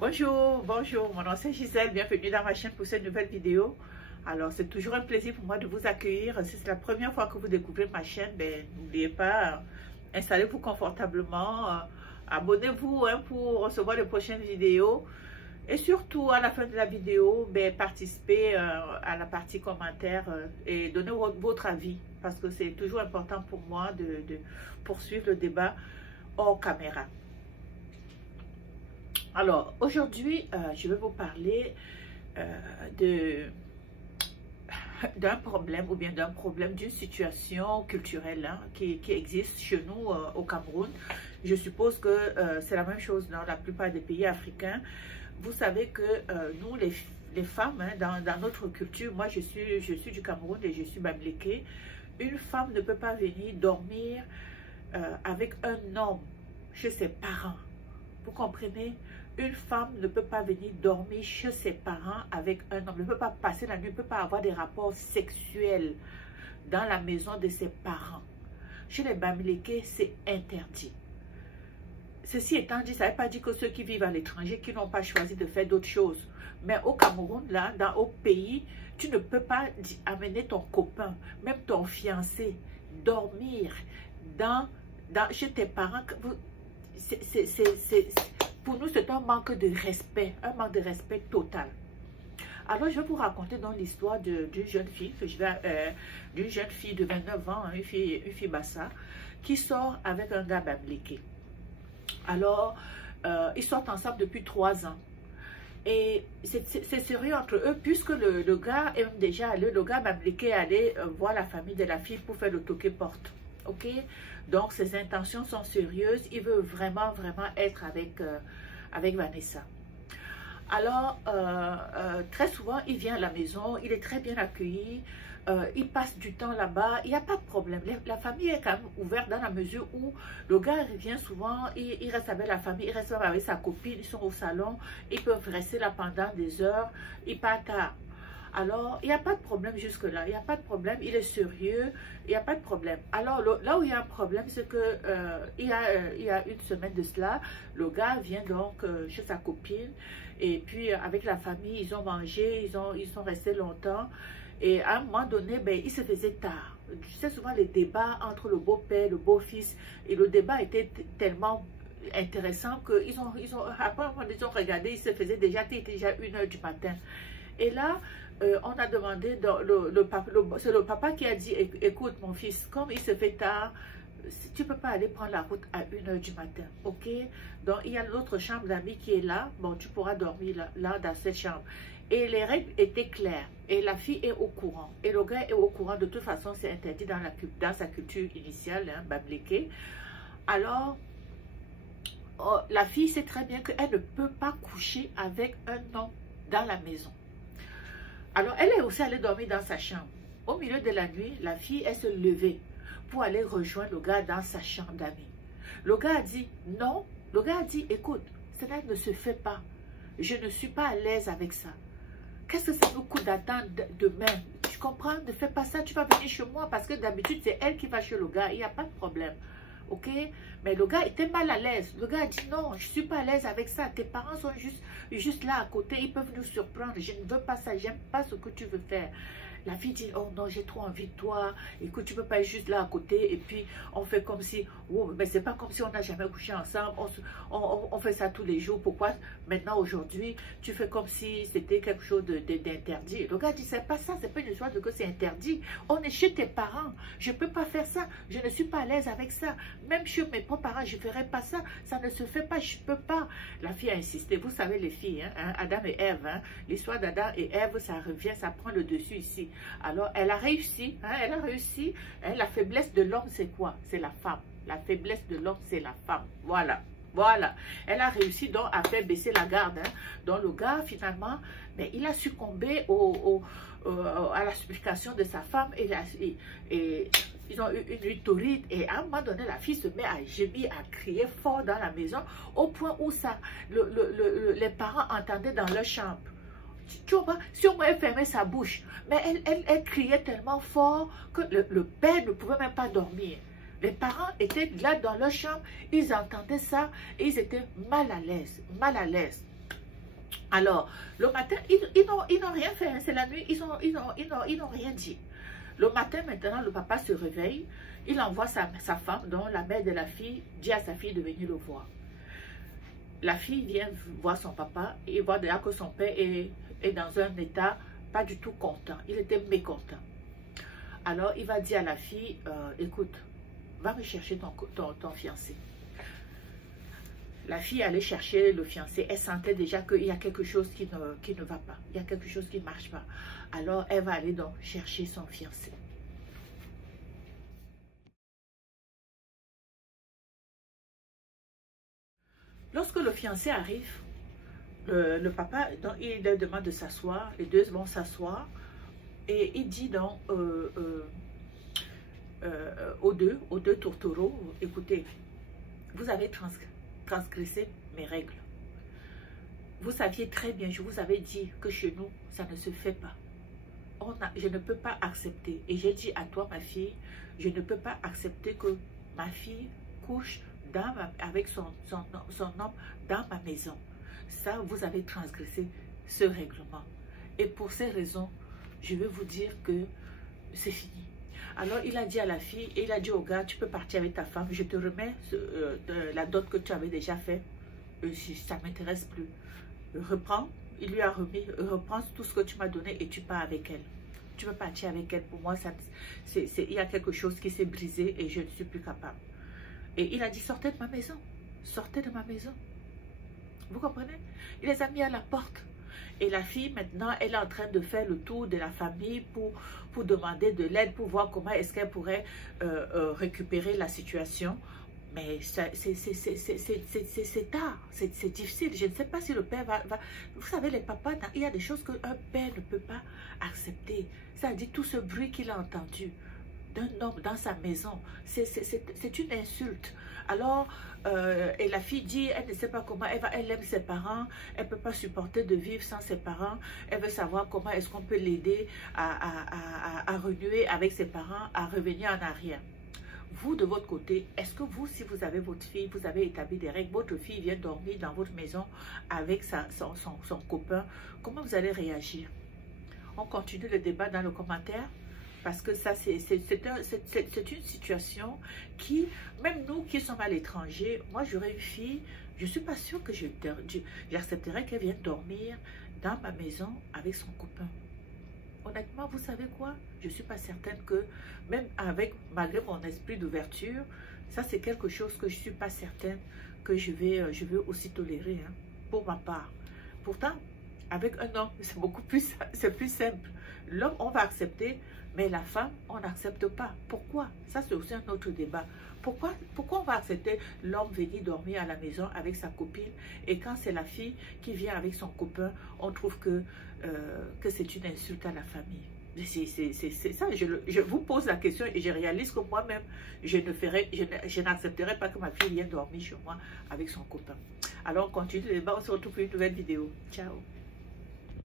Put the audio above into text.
Bonjour, bonjour, mon nom c'est Gisèle, bienvenue dans ma chaîne pour cette nouvelle vidéo. Alors c'est toujours un plaisir pour moi de vous accueillir. Si c'est la première fois que vous découvrez ma chaîne, n'oubliez pas, installez-vous confortablement, abonnez-vous pour recevoir les prochaines vidéos. Et surtout à la fin de la vidéo, participez à la partie commentaires et donnez votre avis parce que c'est toujours important pour moi de poursuivre le débat hors caméra. Alors, aujourd'hui, je vais vous parler d'un problème ou bien d'un problème, d'une situation culturelle qui existe chez nous au Cameroun. Je suppose que c'est la même chose dans la plupart des pays africains. Vous savez que nous, les femmes, dans notre culture, moi je suis du Cameroun et je suis bamileke, une femme ne peut pas venir dormir avec un homme chez ses parents. Vous comprenez? Une femme ne peut pas venir dormir chez ses parents avec un homme. Ne peut pas passer la nuit, ne peut pas avoir des rapports sexuels dans la maison de ses parents. Chez les bamileke, c'est interdit. Ceci étant dit, ça ne veut pas dire que ceux qui vivent à l'étranger, qui n'ont pas choisi de faire d'autres choses. Mais au Cameroun, là, au pays, tu ne peux pas amener ton copain, même ton fiancé, dormir chez tes parents. Pour nous, c'est un manque de respect total. Alors, je vais vous raconter dans l'histoire d'une jeune fille, d'une jeune fille de 29 ans, une fille bassa, qui sort avec un gars bamileke. Alors, ils sortent ensemble depuis 3 ans. Et c'est sérieux entre eux, puisque le gars est déjà allé, le gars bamileke est allé voir la famille de la fille pour faire le toqué-porte. Ok, donc ses intentions sont sérieuses. Il veut vraiment être avec Vanessa. Alors très souvent il vient à la maison, il est très bien accueilli, il passe du temps là-bas, il n'y a pas de problème. La famille est quand même ouverte dans la mesure où le gars revient souvent, il reste avec la famille, il reste avec sa copine, ils sont au salon, ils peuvent rester là pendant des heures, il part tard. Alors, il n'y a pas de problème jusque-là. Il n'y a pas de problème. Il est sérieux. Il n'y a pas de problème. Alors, là où il y a un problème, c'est que il y a une semaine de cela, le gars vient donc chez sa copine. Et puis, avec la famille, ils ont mangé. Ils sont restés longtemps. Et à un moment donné, il se faisait tard. Tu sais, souvent, les débats entre le beau-père, le beau-fils. Et le débat était tellement intéressant qu'ils après, ils ont regardé. Il se faisait déjà 1h du matin. Et là, on a demandé, c'est le papa qui a dit, écoute mon fils, comme il se fait tard, tu ne peux pas aller prendre la route à 1h du matin, ok? Donc il y a l'autre chambre d'amis qui est là, bon tu pourras dormir là dans cette chambre. Et les règles étaient claires, et la fille est au courant, et le gars est au courant, de toute façon c'est interdit dans sa culture initiale, bamileke. Alors, la fille sait très bien qu'elle ne peut pas coucher avec un homme dans la maison. Alors, elle est aussi allée dormir dans sa chambre. Au milieu de la nuit, la fille, elle se levait pour aller rejoindre le gars dans sa chambre d'amis. Le gars a dit non. Le gars a dit, écoute, cela ne se fait pas. Je ne suis pas à l'aise avec ça. Qu'est-ce que ça nous coûte d'attendre demain? Tu comprends? Ne fais pas ça, tu vas venir chez moi parce que d'habitude, c'est elle qui va chez le gars. Il n'y a pas de problème. Ok? Mais le gars était mal à l'aise. Le gars a dit non, je ne suis pas à l'aise avec ça. Tes parents sont juste là à côté. Ils peuvent nous surprendre. Je ne veux pas ça. J'aime pas ce que tu veux faire. La fille dit, oh non, j'ai trop envie de toi. Écoute, tu peux pas être juste là à côté. Et puis, on fait comme si, oh, mais c'est pas comme si on n'a jamais couché ensemble. On fait ça tous les jours. Pourquoi maintenant, aujourd'hui, tu fais comme si c'était quelque chose d'interdit? Le gars dit, c'est pas ça. C'est pas une histoire de que c'est interdit. On est chez tes parents. Je peux pas faire ça. Je ne suis pas à l'aise avec ça. Même chez mes propres parents, je ferai pas ça. Ça ne se fait pas. Je peux pas. La fille a insisté. Vous savez, les filles, Adam et Ève, l'histoire d'Adam et Ève, ça revient, ça prend le dessus ici. Alors, elle a réussi, elle a réussi. La faiblesse de l'homme, c'est quoi? C'est la femme. La faiblesse de l'homme, c'est la femme. Voilà. Voilà. Elle a réussi donc à faire baisser la garde. Donc, le gars, finalement, il a succombé à la supplication de sa femme. Et ils ont eu une nuit torride. Et à un moment donné, la fille se met à gémir, à crier fort dans la maison, au point où les parents entendaient dans leur chambre. Tu vois, si on pouvait fermer sa bouche, mais elle criait tellement fort que le père ne pouvait même pas dormir. Les parents étaient là dans leur chambre, ils entendaient ça et ils étaient mal à l'aise, mal à l'aise. Alors, le matin, ils n'ont rien fait. Hein. C'est la nuit, ils n'ont rien dit. Le matin, maintenant, le papa se réveille. Il envoie sa femme, donc la mère de la fille, dit à sa fille de venir le voir. La fille vient voir son papa et voit déjà que son père est dans un état pas du tout content. Il était mécontent. Alors, il va dire à la fille, écoute, va me chercher ton fiancé. La fille allait chercher le fiancé. Elle sentait déjà qu'il y a quelque chose qui ne va pas. Il y a quelque chose qui ne marche pas. Alors, elle va aller donc chercher son fiancé. Lorsque le fiancé arrive, le papa, donc, il leur demande de s'asseoir. Les deux vont s'asseoir. Et il dit donc aux deux tourtereaux, écoutez, vous avez transgressé mes règles. Vous saviez très bien, je vous avais dit que chez nous, ça ne se fait pas. Je ne peux pas accepter. Et j'ai dit à toi, ma fille, je ne peux pas accepter que ma fille couche avec son homme dans ma maison. Ça, vous avez transgressé ce règlement. Et pour ces raisons, je vais vous dire que c'est fini. Alors, il a dit à la fille, et il a dit au gars, tu peux partir avec ta femme, je te remets la dot que tu avais déjà fait. Ça ne m'intéresse plus. Reprends, il lui a remis, reprends tout ce que tu m'as donné et tu pars avec elle. Tu peux partir avec elle. Pour moi, il y a quelque chose qui s'est brisé et je ne suis plus capable. Et il a dit, sortez de ma maison. Sortez de ma maison. Vous comprenez? Il les a mis à la porte. Et la fille, maintenant, elle est en train de faire le tour de la famille pour demander de l'aide, pour voir comment est-ce qu'elle pourrait récupérer la situation. Mais c'est tard, c'est difficile. Je ne sais pas si le père va... Vous savez, les papas, il y a des choses qu'un père ne peut pas accepter. C'est-à-dire tout ce bruit qu'il a entendu d'un homme dans sa maison, c'est une insulte. Alors, et la fille dit, elle ne sait pas comment, elle aime ses parents, elle ne peut pas supporter de vivre sans ses parents, elle veut savoir comment est-ce qu'on peut l'aider à renouer avec ses parents, à revenir en arrière. Vous, de votre côté, est-ce que vous, si vous avez votre fille, vous avez établi des règles, votre fille vient dormir dans votre maison avec son copain, comment vous allez réagir? On continue le débat dans le commentaire. Parce que ça, c'est une situation qui, même nous qui sommes à l'étranger, moi j'aurais une fille, je ne suis pas sûre que j'accepterais qu'elle vienne dormir dans ma maison avec son copain. Honnêtement, vous savez quoi? Je ne suis pas certaine que, même malgré mon esprit d'ouverture, ça c'est quelque chose que je ne suis pas certaine que je vais aussi tolérer, hein, pour ma part. Pourtant, avec un homme, c'est beaucoup plus simple. L'homme, on va accepter, mais la femme, on n'accepte pas. Pourquoi? Ça, c'est aussi un autre débat. Pourquoi on va accepter l'homme venir dormir à la maison avec sa copine et quand c'est la fille qui vient avec son copain, on trouve que c'est une insulte à la famille? C'est ça, je vous pose la question et je réalise que moi-même, je n'accepterai pas que ma fille vienne dormir chez moi avec son copain. Alors, on continue le débat, on se retrouve pour une nouvelle vidéo. Ciao!